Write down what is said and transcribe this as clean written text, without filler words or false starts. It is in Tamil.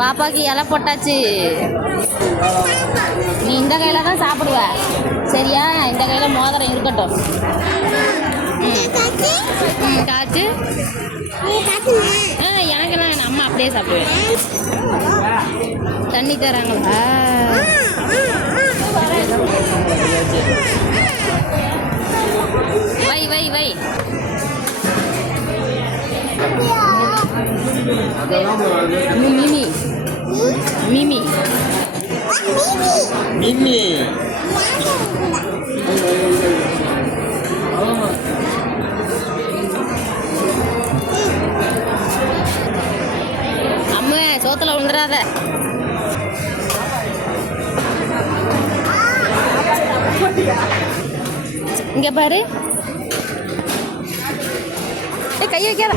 பாப்பாக்கு இலை போட்டாச்சு. நீ இந்த கையில் தான் சாப்பிடுவ சரியா? இந்த கையில் மோதிரம் இருக்கட்டும். காய்ச்சி எனக்கெல்லாம் என் அம்மா அப்படியே சாப்பிடுவேன். தண்ணி தராங்களா? வை வை வை. மிமி மிமி மிமி அம்மா சோத்துல விழுந்துடாத. இங்க பாரு. கையை வைக்காத.